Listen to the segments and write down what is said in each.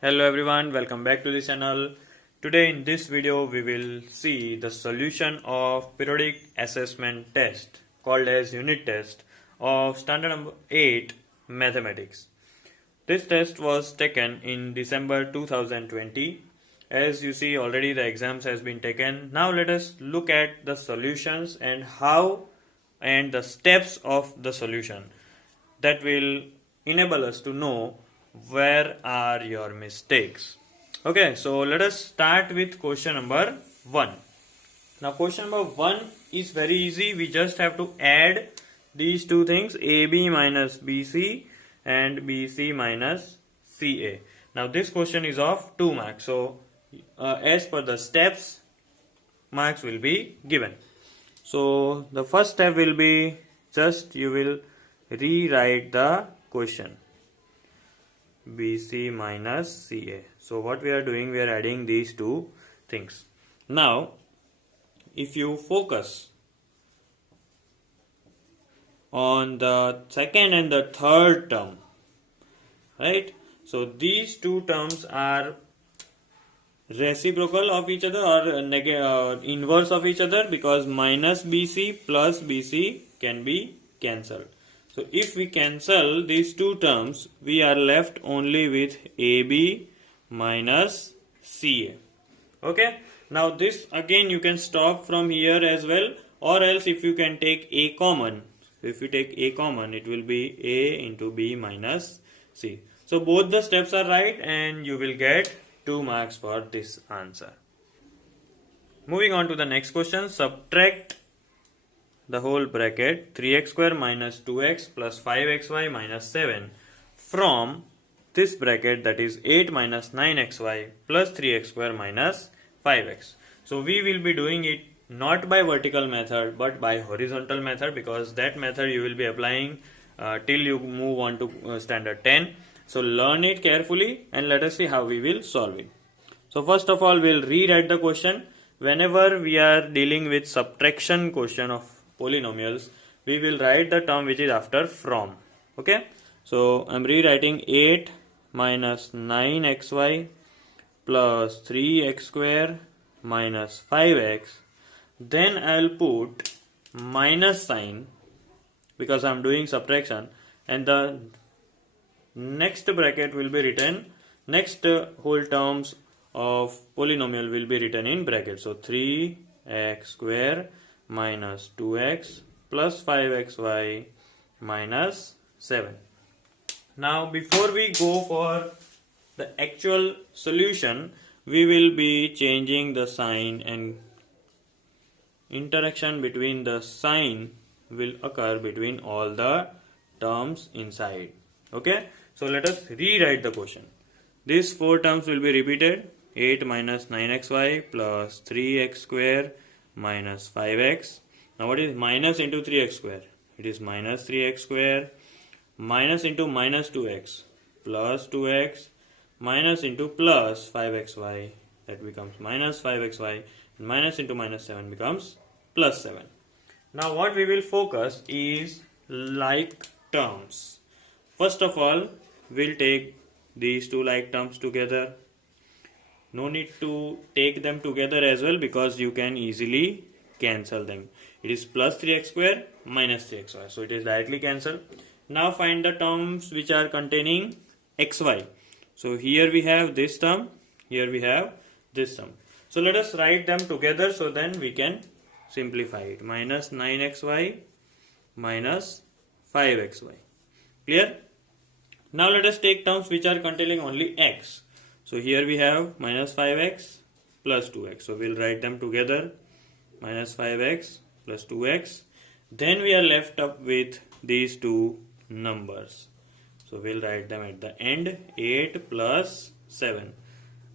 Hello everyone, welcome back to the channel. Today in this video we will see the solution of periodic assessment test called as unit test of standard number 8 mathematics. This test was taken in December 2020. As you see already the exams has been taken. Now let us look at the solutions and how and the steps of the solution that will enable us to know where are your mistakes. Okay, so let us start with question number 1. Now question number 1 is very easy. We just have to add these two things, AB minus BC and BC minus CA. Now this question is of 2 marks. So as per the steps, marks will be given. So the first step will be just you will rewrite the question BC minus CA. So what we are doing, we are adding these two things. Now if you focus on the second and the third term, right? So these two terms are reciprocal of each other or inverse of each other, because minus BC plus BC can be cancelled. So if we cancel these two terms, we are left only with AB minus CA. Okay. Now this again you can stop from here as well, or else if you can take A common. If you take A common, it will be A into B minus C. So both the steps are right and you will get 2 marks for this answer. Moving on to the next question. Subtract the whole bracket 3x square minus 2x plus 5xy minus 7 from this bracket, that is 8 minus 9xy plus 3x square minus 5x. So we will be doing it not by vertical method but by horizontal method, because that method you will be applying till you move on to standard 10. So learn it carefully and let us see how we will solve it. So first of all, we'll rewrite the question. Whenever we are dealing with subtraction question of polynomials, we will write the term which is after from. Okay. So I'm rewriting 8 minus 9xy plus 3x square minus 5x. Then I'll put minus sign because I'm doing subtraction, and the next bracket will be written, next whole terms of polynomial will be written in bracket. So 3x square minus 2x plus 5xy minus 7. Now before we go for the actual solution, we will be changing the sign, and interaction between the sign will occur between all the terms inside. Okay. So let us rewrite the question. These 4 terms will be repeated. 8 minus 9xy plus 3x square minus 5x. Now what is minus into 3x square? It is minus 3x square minus into minus 2x plus 2x minus into plus 5xy. That becomes minus 5xy. Minus into minus 7 becomes plus 7. Now what we will focus is like terms. First of all, we'll take these two like terms together. No need to take them together as well, because you can easily cancel them. It is plus 3x square minus 3xy. So it is directly cancelled. Now find the terms which are containing xy. So here we have this term. Here we have this term. So let us write them together so then we can simplify it. Minus 9xy minus 5xy. Clear? Now let us take terms which are containing only x. So here we have minus 5x plus 2x. So we'll write them together. Minus 5x plus 2x. Then we are left up with these two numbers. So we'll write them at the end. 8 plus 7.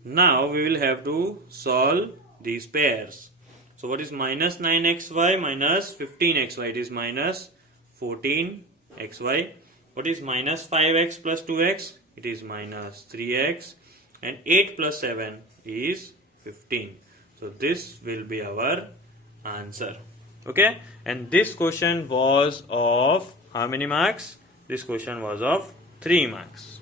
Now we will have to solve these pairs. So what is minus 9xy minus 15xy? It is minus 14xy. What is minus 5x plus 2x? It is minus 3x. And 8 plus 7 is 15. So this will be our answer. Okay. And this question was of how many marks? This question was of 3 marks.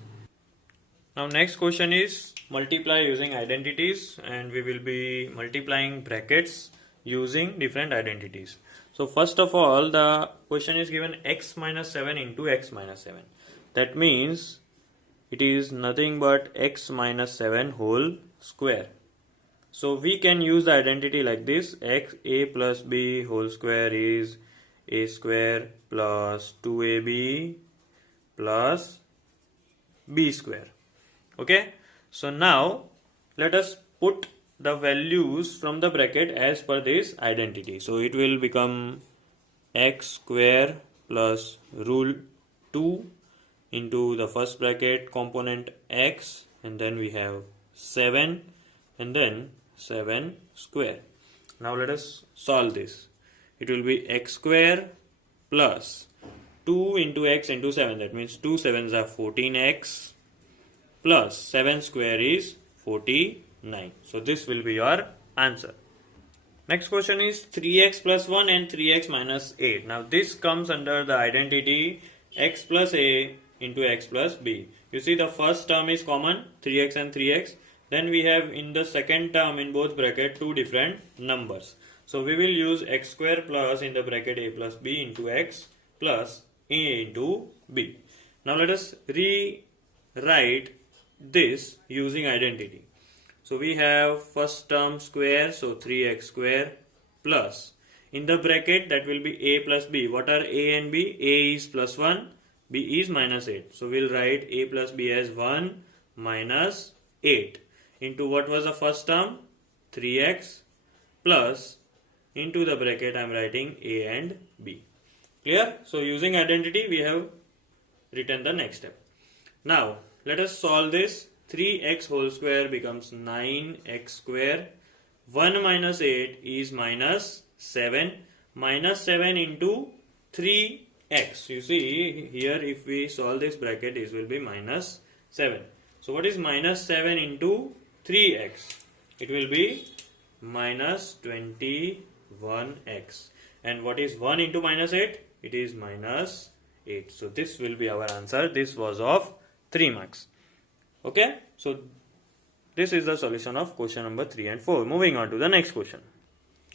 Now next question is multiply using identities, and we will be multiplying brackets using different identities. So first of all, the question is given x minus 7 into x minus 7. That means it is nothing but x minus 7 whole square. So we can use the identity like this: x a plus b whole square is a square plus 2ab plus b square. Okay, so now let us put the values from the bracket as per this identity. So it will become x square plus rule 2 into the first bracket component x, and then we have 7 and then 7 square. Now let us solve this. It will be x square plus 2 into x into 7, that means 2 sevens are 14x plus 7 square is 49. So this will be your answer. Next question is 3x plus 1 and 3x minus 8. Now this comes under the identity x plus a into x plus b. You see the first term is common, 3x and 3x. Then we have in the second term in both bracket two different numbers. So we will use x square plus in the bracket a plus b into x plus a into b. Now let us rewrite this using identity. So we have first term square, so 3x square plus in the bracket that will be a plus b. What are a and b? A is plus 1, b is minus 8. So we'll write a plus b as 1 minus 8 into what was the first term? 3x plus into the bracket I am writing a and b. Clear? So using identity we have written the next step. Now let us solve this. 3x whole square becomes 9x square. 1 minus 8 is minus 7. Minus 7 into 3x. You see here if we solve this bracket, this will be minus 7. So what is minus 7 into 3x? It will be minus 21x. And what is 1 into minus 8? It is minus 8. So this will be our answer. This was of 3 marks. Okay, so this is the solution of question number 3 and 4. Moving on to the next question.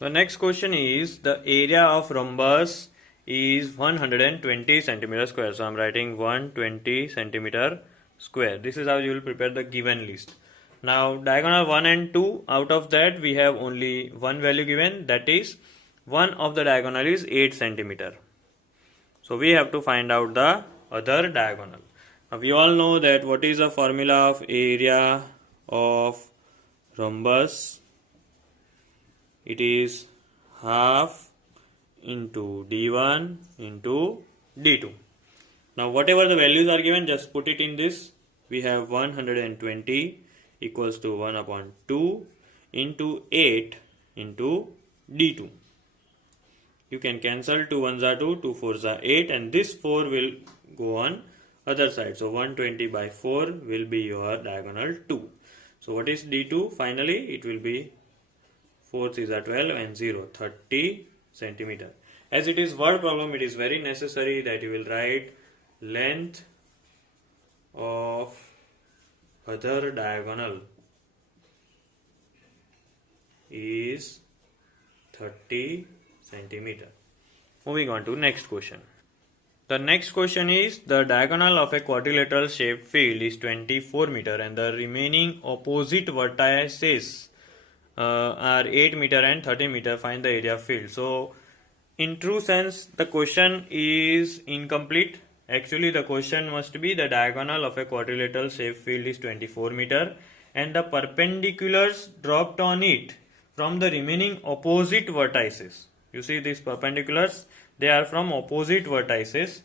The next question is the area of rhombus is 120 centimeter square. So I am writing 120 centimeter square. This is how you will prepare the given list. Now diagonal 1 and 2, out of that we have only one value given, that is one of the diagonal is 8 centimeter. So we have to find out the other diagonal. Now we all know that what is the formula of area of rhombus? It is half into d1 into d2. Now whatever the values are given, just put it in this. We have 120 equals to 1 upon 2 into 8 into d2. You can cancel 2 1s are 2, 2 4s are 8, and this 4 will go on other side. So 120 by 4 will be your diagonal 2. So what is d2? Finally it will be 4 3s are 12 and 0, 30 centimeter. As it is word problem, it is very necessary that you will write length of other diagonal is 30 centimeter. Moving on to next question. The next question is the diagonal of a quadrilateral shaped field is 24 meter and the remaining opposite vertices are 8 meter and 30 meter. Find the area of field. So in true sense the question is incomplete. Actually the question must be the diagonal of a quadrilateral shaped field is 24 meter and the perpendiculars dropped on it from the remaining opposite vertices. You see these perpendiculars, they are from opposite vertices.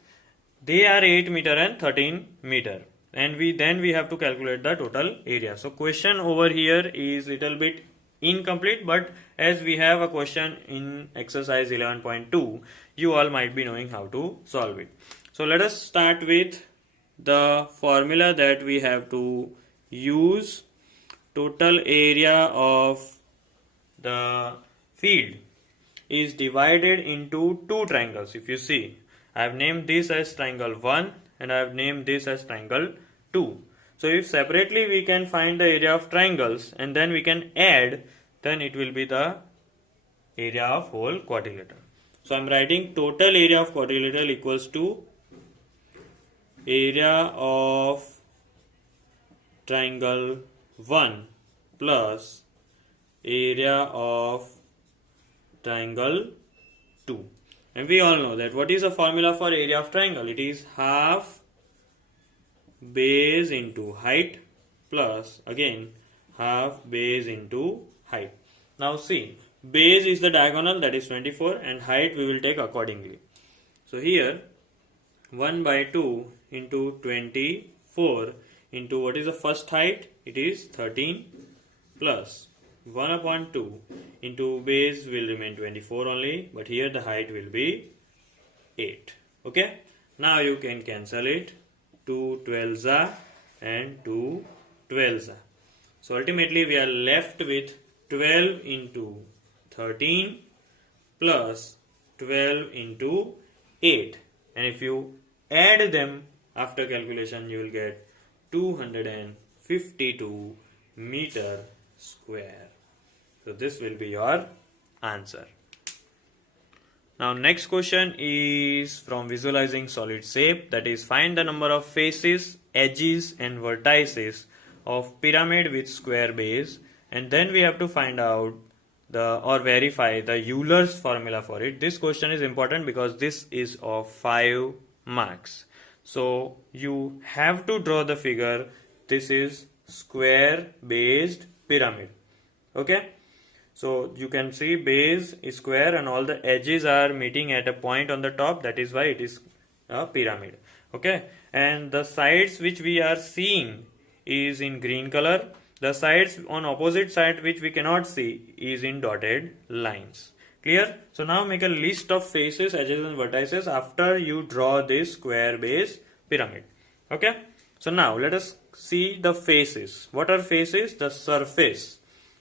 They are 8 meter and 13 meter. And we have to calculate the total area. So question over here is little bit incomplete, but as we have a question in exercise 11.2, you all might be knowing how to solve it. So let us start with the formula that we have to use. Total area of the field is divided into two triangles. If you see, I have named this as triangle 1 and I have named this as triangle 2. So if separately we can find the area of triangles and then we can add, then it will be the area of whole quadrilateral. So I am writing total area of quadrilateral equals to area of triangle 1 plus area of triangle 2. And we all know that what is the formula for area of triangle? It is half base into height plus again half base into height. Now see, base is the diagonal, that is 24, and height we will take accordingly. So here 1 by 2 into 24 into what is the first height? It is 13 plus 1 upon 2 into base will remain 24 only, but here the height will be 8. Okay, now you can cancel it. 2 12s are and 2 12s are. So ultimately we are left with 12 into 13 plus 12 into 8, and if you add them after calculation you will get 252 meter square. So this will be your answer. Now next question is from visualizing solid shape, that is find the number of faces, edges and vertices of pyramid with square base, and then we have to find out or verify the Euler's formula for it. This question is important because this is of 5 marks. So you have to draw the figure. This is square based pyramid. Okay, so you can see base is square and all the edges are meeting at a point on the top, that is why it is a pyramid. Okay, and the sides which we are seeing is in green color. The sides on opposite side which we cannot see is in dotted lines. Clear? So now make a list of faces, edges and vertices after you draw this square base pyramid. Okay, so now let us see the faces. What are faces? The surface.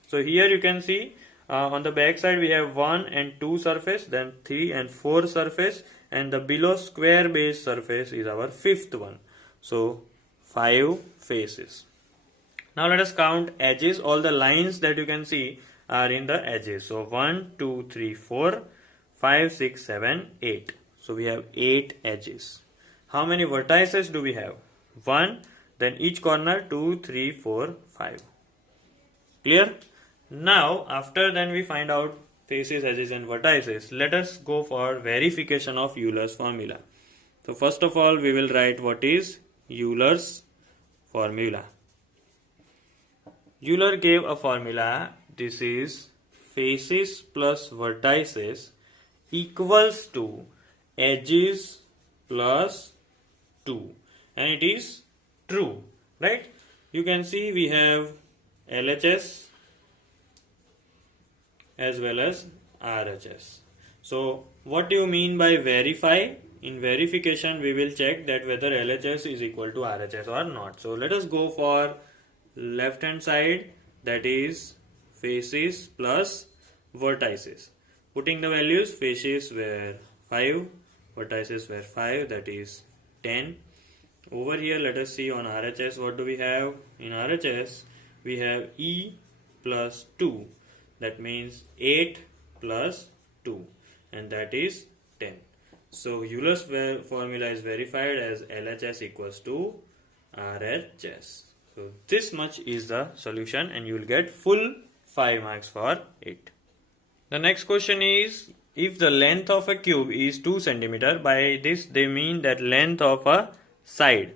So here you can see on the back side we have 1 and 2 surface, then 3 and 4 surface, and the below square base surface is our 5th one. So 5 faces. Now let us count edges. All the lines that you can see are in the edges. So 1, 2, 3, 4, 5, 6, 7, 8. So we have 8 edges. How many vertices do we have? 1, then each corner 2, 3, 4, 5. Clear? Now after then we find out faces, edges and vertices. Let us go for verification of Euler's formula. So first of all we will write what is Euler's formula. Euler gave a formula. This is faces plus vertices equals to edges plus 2, and it is true, right? You can see we have LHS as well as RHS. So what do you mean by verify? In verification we will check that whether LHS is equal to RHS or not. So let us go for left hand side, that is faces plus vertices. Putting the values, faces were 5, vertices were 5, that is 10. Over here let us see on RHS what do we have. In RHS we have E plus 2, that means 8 plus 2, and that is 10. So Euler's formula is verified as LHS equals to RHS. So this much is the solution and you will get full 5 marks for it. The next question is, if the length of a cube is 2 cm, by this they mean that length of a side,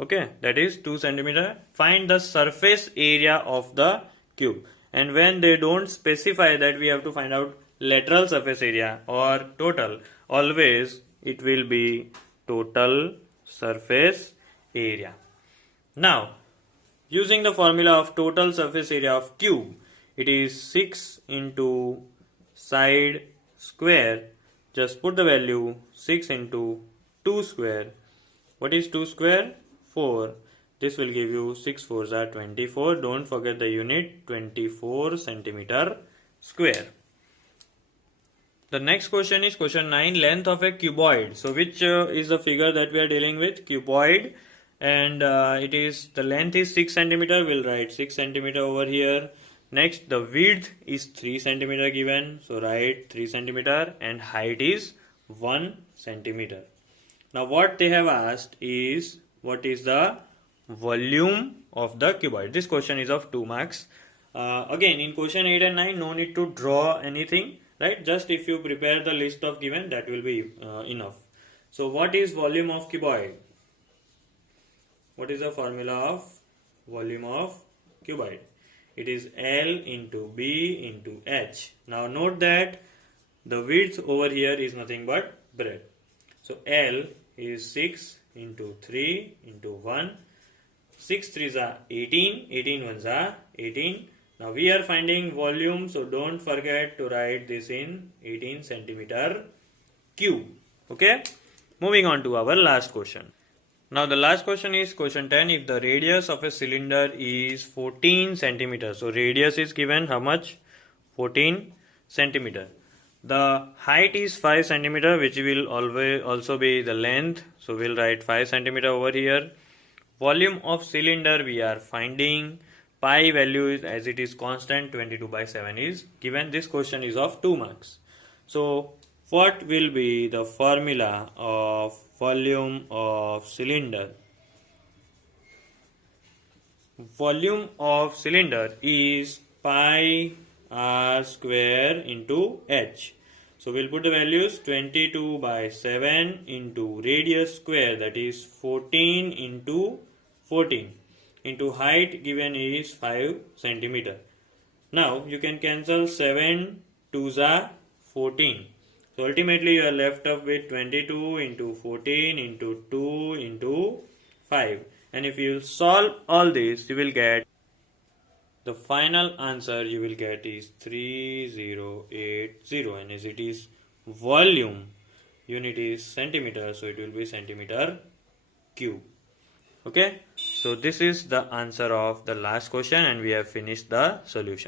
okay, that is 2 cm, find the surface area of the cube. And when they don't specify that we have to find out lateral surface area or total, always it will be total surface area. Now using the formula of total surface area of cube, it is 6 into side square. Just put the value 6 into 2 square. What is 2 square? 4. This will give you 6 4s are 24. Don't forget the unit, 24 centimeter square. The next question is question 9, length of a cuboid. So which is the figure that we are dealing with? Cuboid. and it is the length is 6 centimeter. We'll write 6 centimeter over here. Next, the width is 3 centimeter given, so write 3 centimeter, and height is 1 centimeter. Now what they have asked is what is the volume of the cuboid. This question is of 2 marks. Again, in question 8 and 9, no need to draw anything, right? Just if you prepare the list of given, that will be enough. So what is volume of cuboid? What is the formula of volume of cuboid? It is L into B into H. Now note that the width over here is nothing but breadth. So L is 6 into 3 into 1. 6 3s are 18, 18 1s are 18. Now we are finding volume, so don't forget to write this in 18 centimeter cube. Okay? Moving on to our last question. Now the last question is question 10. If the radius of a cylinder is 14 centimeters, so radius is given how much? 14 centimeter. The height is 5 centimeter, which will always also be the length, so we'll write 5 centimeter over here. Volume of cylinder we are finding. Pi value is, as it is constant, 22/7 is given. This question is of 2 marks. So what will be the formula of volume of cylinder? Volume of cylinder is pi r square into h. So we'll put the values 22/7 into radius square, that is 14 into 14 into height given is 5 centimeter. Now you can cancel 7 2s are 14. So ultimately you are left up with 22 into 14 into 2 into 5. And if you solve all this, you will get the final answer you will get is 3080. And as it is volume, unit is centimeter, so it will be centimeter cube. Okay, so this is the answer of the last question, and we have finished the solution.